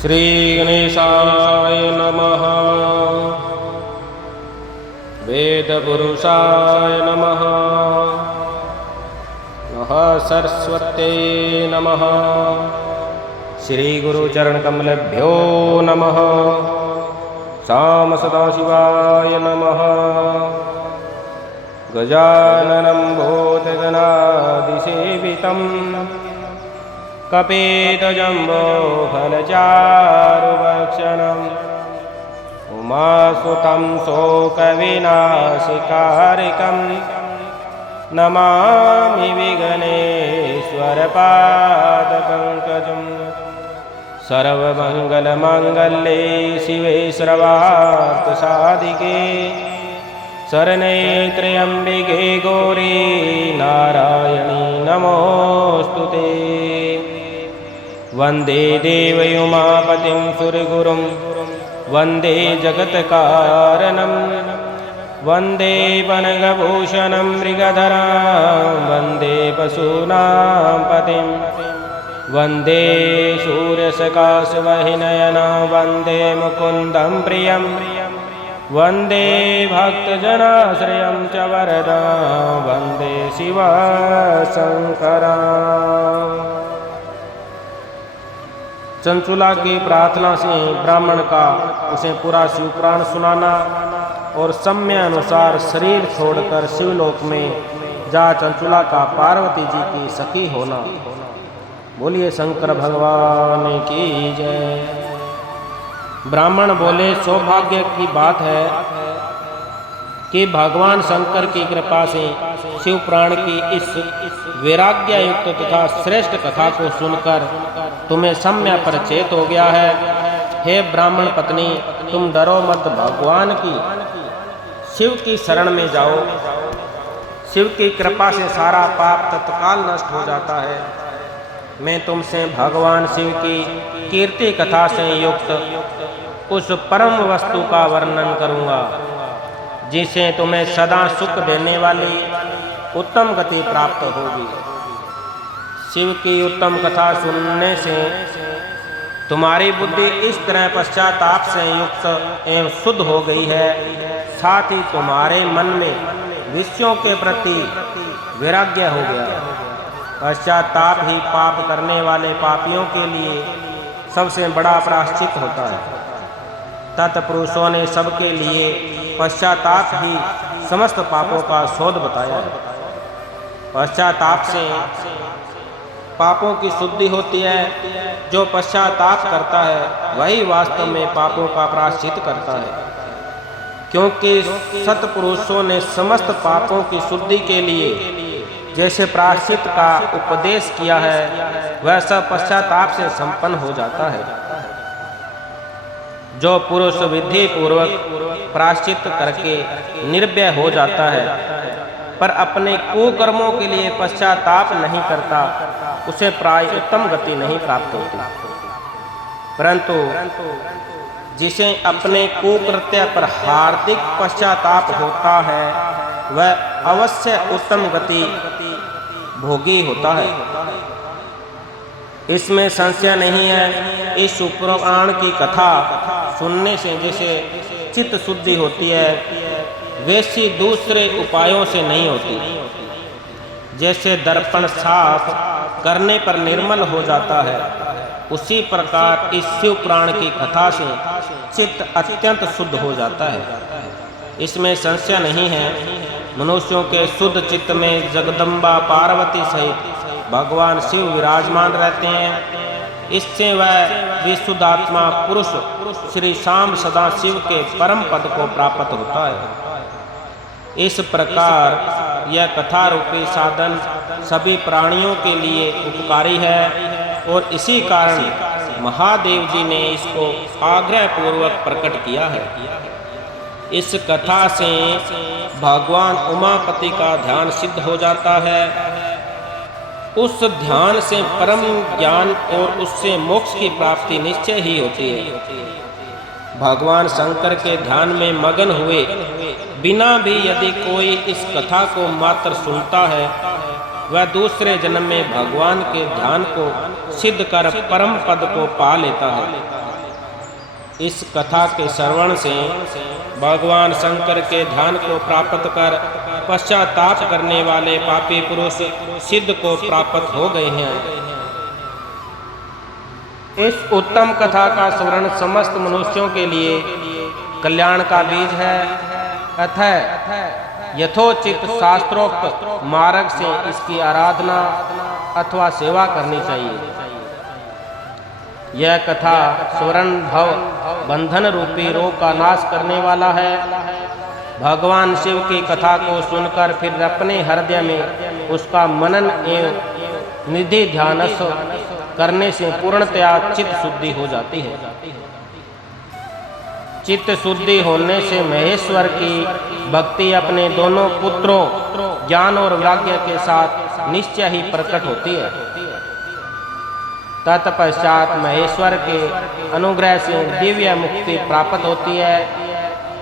श्री गणेशाय नमः। वेदपुरुषाय नमः। नमः सरस्वते नमः। श्री गुरुचरणकमलेभ्यो नमः। साम सदाशिवाय नमः। गजाननं भूतगणादिसेवितं कपितजम्बोफलचारुभक्षणम् उमासुतं शोकविनाशकारिकं नमामि विघ्नेश्वरपादपङ्कजं। सर्वमङ्गलमाङ्गल्ये शिवे सर्वार्थसाधिके शरणे त्र्यम्बिके गौरी नारायणी नमोऽस्तुते। वन्दे देवयुमापतिं सुरगुरुं वन्दे जगत्कारणं वन्दे वनगभूषणं मृगधरां वन्दे पशूनां पतिं वन्दे सूर्यसकाशवहिनयनं वन्दे मुकुन्दं प्रियं वन्दे भक्तजनाश्रयं च वरदां वन्दे शिवशङ्करम्। चंचुला की प्रार्थना से ब्राह्मण का उसे पूरा शिवपुराण सुनाना और समय अनुसार शरीर छोड़कर शिवलोक में जा चंचुला का पार्वती जी की सखी होना। बोलिए शंकर भगवान की जय। ब्राह्मण बोले, सौभाग्य की बात है कि भगवान शंकर की कृपा से शिवपुराण की इस वैराग्य युक्त तथा श्रेष्ठ कथा को सुनकर तुम्हें सम्य परिचेत हो गया है। हे ब्राह्मण पत्नी, तुम डरो मत, भगवान की शिव की शरण में जाओ। शिव की कृपा से सारा पाप तत्काल नष्ट हो जाता है। मैं तुमसे भगवान शिव की कीर्ति कथा से युक्त उस परम वस्तु का वर्णन करूंगा जिसे तुम्हें सदा सुख देने वाली उत्तम गति प्राप्त होगी। शिव की उत्तम कथा सुनने से तुम्हारी बुद्धि इस तरह पश्चाताप से युक्त एवं शुद्ध हो गई है, साथ ही तुम्हारे मन में विषयों के प्रति वैराग्य हो गया। पश्चाताप ही पाप करने वाले पापियों के लिए सबसे बड़ा प्रायश्चित होता है। तत्पुरुषों ने सबके लिए पश्चाताप ही समस्त पापों का शोध बताया है। पश्चाताप से पापों की शुद्धि होती है। जो पश्चाताप करता है वही वास्तव में पापों का प्रायश्चित करता है, क्योंकि सत्पुरुषों ने समस्त पापों की शुद्धि के लिए जैसे प्रायश्चित का उपदेश किया है वैसा पश्चाताप से संपन्न हो जाता है। जो पुरुष विधि पूर्वक प्रायश्चित करके निर्भय हो जाता है पर अपने कुकर्मों के लिए पश्चाताप नहीं करता, उसे प्राय उत्तम गति नहीं प्राप्त होती। परंतु जिसे अपने कुकृत्य पर हार्दिक पश्चाताप होता है वह अवश्य उत्तम गति भोगी होता है, इसमें संशय नहीं है। इस पुराण की कथा सुनने से जैसे चित्त शुद्धि होती है वैसी दूसरे उपायों से नहीं होती। जैसे दर्पण साफ करने पर निर्मल हो जाता है, उसी प्रकार इस शिव पुराण की कथा से चित्त अत्यंत शुद्ध हो जाता है, इसमें संशय नहीं है। मनुष्यों के शुद्ध चित्त में जगदम्बा पार्वती सहित भगवान शिव विराजमान रहते हैं। इससे वह विशुद्धात्मा पुरुष श्री श्याम सदाशिव के परम पद को प्राप्त होता है। इस प्रकार यह कथा रूपी साधन सभी प्राणियों के लिए उपकारी है और इसी कारण महादेव जी ने इसको आग्रह पूर्वक प्रकट किया है। इस कथा से भगवान उमापति का ध्यान सिद्ध हो जाता है। उस ध्यान से परम ज्ञान और उससे मोक्ष की प्राप्ति निश्चय ही होती है। भगवान शंकर के ध्यान में मगन हुए बिना भी यदि कोई इस कथा को मात्र सुनता है वह दूसरे जन्म में भगवान के ध्यान को सिद्ध कर परम पद को पा लेता है। इस कथा के श्रवण से भगवान शंकर के ध्यान को प्राप्त कर पश्चाताप करने वाले पापी पुरुष सिद्ध को प्राप्त हो गए हैं। इस उत्तम कथा का स्मरण समस्त मनुष्यों के लिए कल्याण का बीज है, अतः यथोचित शास्त्रोक्त मार्ग से इसकी आराधना अथवा सेवा करनी चाहिए। यह कथा स्वर्ण भव बंधन रूपी रोग का नाश करने वाला है। भगवान शिव की कथा को सुनकर फिर अपने हृदय में उसका मनन एवं निधि ध्यानस्थ करने से पूर्णतया चित्त शुद्धि हो जाती है। चित्त शुद्धि होने से महेश्वर की भक्ति अपने दोनों पुत्रों ज्ञान और वैराग्य के साथ निश्चय ही प्रकट होती है। तत्पश्चात महेश्वर के अनुग्रह से दिव्य मुक्ति प्राप्त होती है,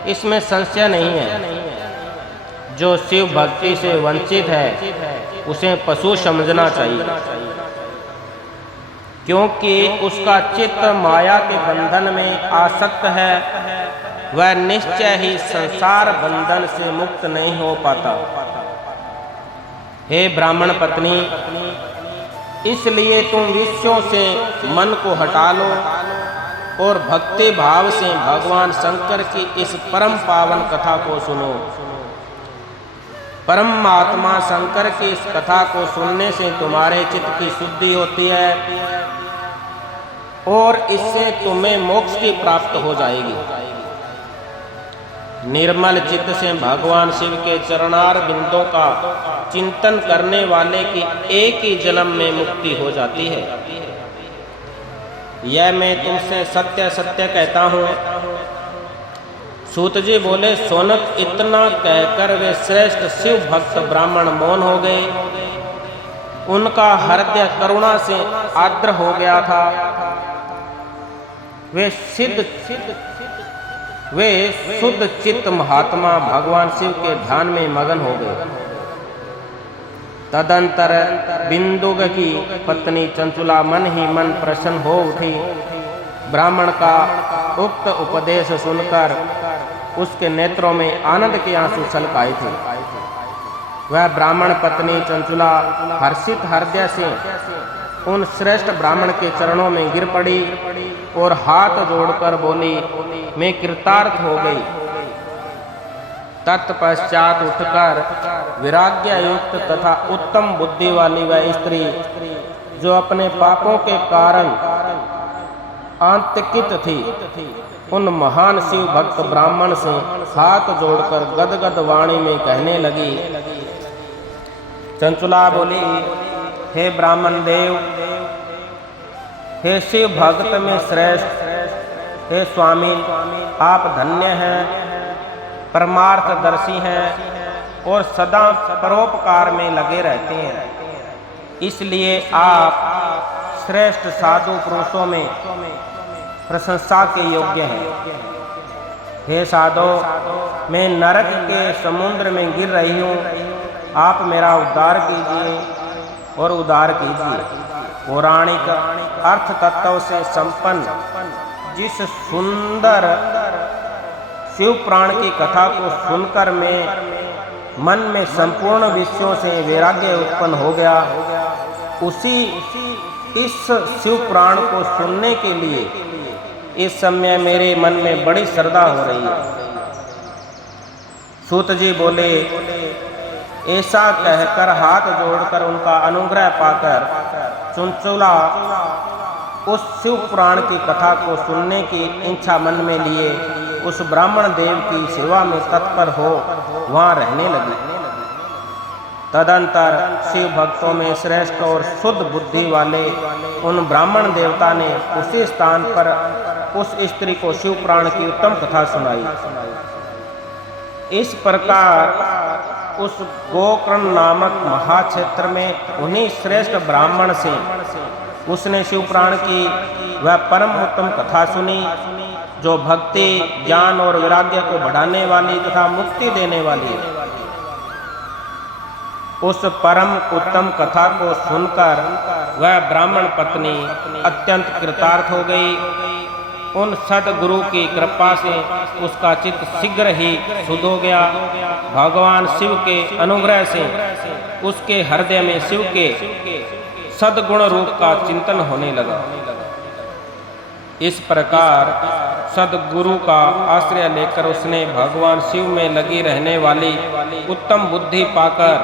इसमें संशय नहीं है। जो शिव भक्ति से वंचित है उसे पशु समझना चाहिए, क्योंकि उसका चित्त माया के बंधन में आसक्त है, वह निश्चय ही संसार बंधन से मुक्त नहीं हो पाता। हे ब्राह्मण पत्नी, इसलिए तुम विषयों से मन को हटा लो और भक्ति भाव से भगवान शंकर की इस परम पावन कथा को सुनो। परमात्मा शंकर की इस कथा को सुनने से तुम्हारे चित्त की शुद्धि होती है और इससे तुम्हें मोक्ष की प्राप्त हो जाएगी। निर्मल चित्त से भगवान शिव के चरणार बिंदों का चिंतन करने वाले की एक ही जन्म में मुक्ति हो जाती है। यह मैं तुमसे सत्य सत्य कहता हूँ। सूत जी बोले, सोनक इतना कहकर वे श्रेष्ठ शिव भक्त ब्राह्मण मौन हो गए। उनका हृदय करुणा से आर्द्र हो गया था। वे शुद्ध चित्त महात्मा भगवान शिव के ध्यान में मगन हो गए। तदंतर बिंदुग की पत्नी चंचुला मन ही मन प्रसन्न हो उठी। ब्राह्मण का उक्त उपदेश सुनकर उसके नेत्रों में आनंद के आंसू छलकाए थे। वह ब्राह्मण पत्नी चंचुला हर्षित हृदय से उन श्रेष्ठ ब्राह्मण के चरणों में गिर पड़ी और हाथ जोड़कर बोली, मैं कृतार्थ हो गई। तत्पश्चात उठकर वैराग्य युक्त तथा उत्तम बुद्धि वाली वह स्त्री, जो अपने पापों के कारण आंतकित थी, उन महान शिव भक्त ब्राह्मण से हाथ जोड़कर गदगद वाणी में कहने लगी। चंचुला बोली, हे ब्राह्मण देव, हे शिव भक्त में श्रेष्ठ, हे स्वामी, आप धन्य हैं, परमार्थदर्शी हैं और सदा परोपकार में लगे रहते हैं। इसलिए आप श्रेष्ठ साधु पुरुषों में प्रशंसा के योग्य हैं। हे साधो, मैं नरक के समुद्र में गिर रही हूँ, आप मेरा उद्धार कीजिए और उद्धार कीजिए। पौराणिक अर्थ तत्व से संपन्न जिस सुंदर शिव प्राण की कथा को सुनकर मैं मन में संपूर्ण विषयों से वैराग्य उत्पन्न हो गया। उसी इस शिव प्राण को सुनने के लिए इस समय मेरे मन में बड़ी श्रद्धा हो रही है। सूत जी बोले, ऐसा कहकर हाथ जोड़कर उनका अनुग्रह पाकर चंचुला उस शिव पुराण की कथा को सुनने की इच्छा मन में लिए उस ब्राह्मण देव की सेवा में तत्पर हो वहां रहने लगी। तदंतर शिव भक्तों में श्रेष्ठ और शुद्ध बुद्धि वाले उन ब्राह्मण देवता ने उसी स्थान पर उस स्त्री को शिव पुराण की उत्तम कथा सुनाई। इस प्रकार उस गोकर्ण नामक महाक्षेत्र में उन्हीं श्रेष्ठ ब्राह्मण से उसने शिव पुराण की वह परम उत्तम कथा सुनी, जो भक्ति, ज्ञान और वैराग्य को बढ़ाने वाली तथा मुक्ति देने वाली है। उस परम उत्तम कथा को सुनकर वह ब्राह्मण पत्नी अत्यंत कृतार्थ हो गई उन सदगुरु की कृपा से उसका चित्त शीघ्र ही शुद्ध हो गया। भगवान शिव के अनुग्रह से उसके हृदय में शिव के सद्गुण रूप का चिंतन होने लगा। इस प्रकार सदगुरु का आश्रय लेकर उसने भगवान शिव में लगी रहने वाली उत्तम बुद्धि पाकर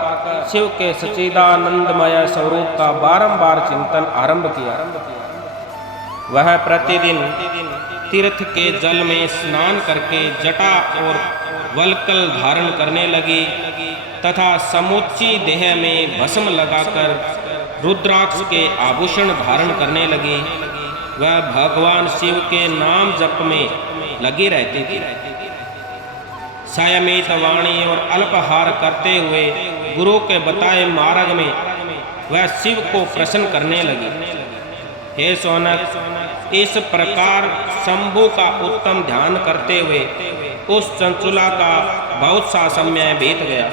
शिव के सच्चिदानंदमय स्वरूप का बारंबार चिंतन आरंभ किया। वह प्रतिदिन तीर्थ के जल में स्नान करके जटा और वल्कल धारण करने लगी तथा समूची देह में भस्म लगाकर रुद्राक्ष के आभूषण धारण करने लगी। वह भगवान शिव के नाम जप में लगी रहती थी। संयमित वाणी और अल्पाहार करते हुए गुरु के बताए मार्ग में वह शिव को प्रसन्न करने लगी। हे सौनक, इस प्रकार शंभु का उत्तम ध्यान करते हुए उस चंचुला का बहुत सा समय बीत गया।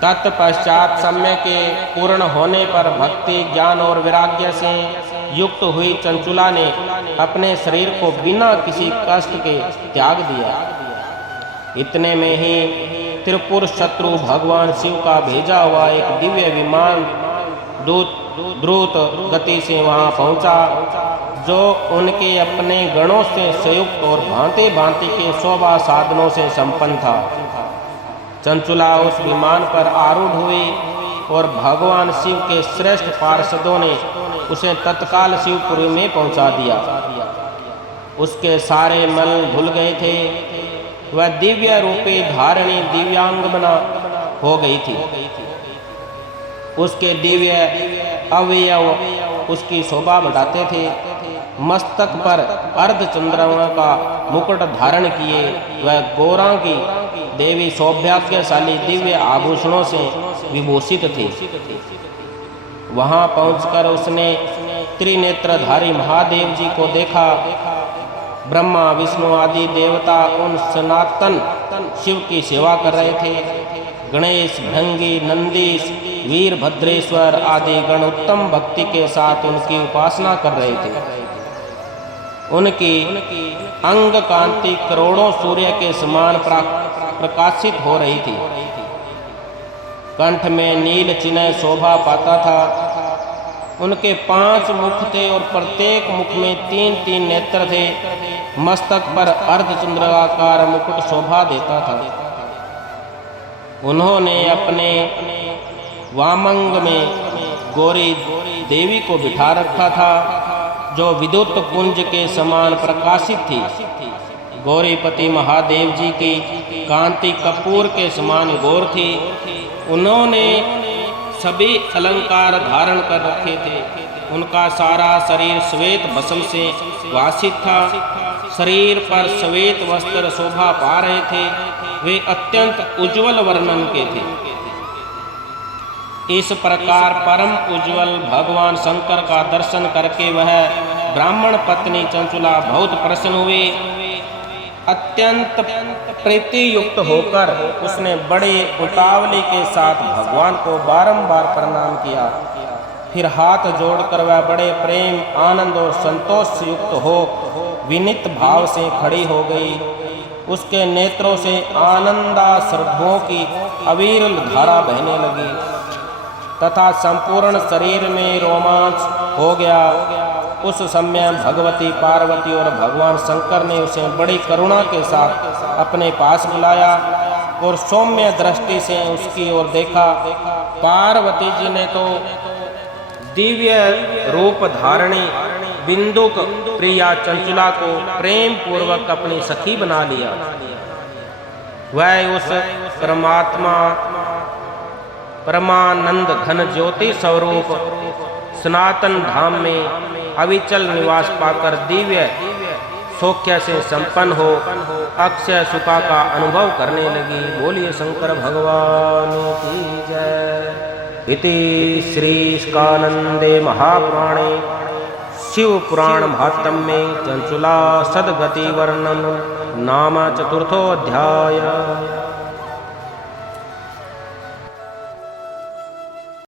तत्पश्चात समय के पूर्ण होने पर भक्ति, ज्ञान और वैराग्य से युक्त हुई चंचुला ने अपने शरीर को बिना किसी कष्ट के त्याग दिया। इतने में ही त्रिपुर शत्रु भगवान शिव का भेजा हुआ एक दिव्य विमान द्रुत गति से वहां पहुंचा, जो उनके अपने गणों से संयुक्त और भांति भांति के शोभा साधनों से संपन्न था। चंचुला उस विमान पर आरूढ़ हुई और भगवान शिव के श्रेष्ठ पार्षदों ने उसे तत्काल शिवपुरी में पहुंचा दिया। उसके सारे मल धुल गए थे। वह दिव्य रूपी धारिणी दिव्यांगना हो गई थी। उसके दिव्य अवयव उसकी शोभा बढ़ाते थे। मस्तक पर अर्धचंद्रमा का मुकुट धारण किए वह गौरा की देवी सौभाग्यशाली दिव्य आभूषणों से विभूषित थी। वहां पहुंचकर उसने त्रिनेत्रधारी महादेव जी को देखा। ब्रह्मा, विष्णु आदि देवता उन सनातन शिव की सेवा कर रहे थे। गणेश, भृंगी, नंदीश, वीरभद्रेश्वर आदि गण उत्तम भक्ति के साथ उनकी उपासना कर रहे थे। उनकी अंग कांति करोड़ों सूर्य के समान प्रकाशित हो रही थी। कंठ में नील चिन्ह शोभा पाता था। उनके 5 मुख थे और प्रत्येक मुख में 3-3 नेत्र थे। मस्तक पर अर्धचंद्राकार मुकुट शोभा देता था। उन्होंने अपने वामंग में गौरी देवी को बिठा रखा था, जो विद्युत पुंज के समान प्रकाशित थी। गौरीपति महादेव जी की कांति कपूर के समान गौर थी। उन्होंने सभी अलंकार धारण कर रखे थे। उनका सारा शरीर श्वेत भस्म से वासित था। शरीर पर श्वेत वस्त्र शोभा पा रहे थे। वे अत्यंत उज्जवल वर्णन के थे। इस प्रकार परम उज्जवल भगवान शंकर का दर्शन करके वह ब्राह्मण पत्नी चंचुला बहुत प्रसन्न हुई। अत्यंत प्रीति युक्त होकर उसने बड़े उतावली के साथ भगवान को बारंबार प्रणाम किया। फिर हाथ जोड़कर वह बड़े प्रेम, आनंद और संतोष से युक्त हो विनीत भाव से खड़ी हो गई। उसके नेत्रों से आनंदाश्रुओं की अविरल धारा बहने लगी तथा संपूर्ण शरीर में रोमांच हो गया। उस समय भगवती पार्वती और भगवान शंकर ने उसे बड़ी करुणा के साथ अपने पास बुलाया और सौम्य दृष्टि से उसकी ओर देखा। पार्वती जी ने तो दिव्य रूप धारणी बिंदुक प्रिया चंचुला को प्रेम पूर्वक अपनी सखी बना लिया। वह उस परमानंद घन ज्योति स्वरूप सनातन धाम में अविचल निवास पाकर दिव्य सौख्य से संपन्न हो अक्षय सुखा का अनुभव करने लगी। बोलिए शंकर भगवान की जय। इति श्री स्कानंदे महापुराणे शिव पुराण महात्म्ये चंचुला सद्गति वर्णन नाम 4थो अध्याय।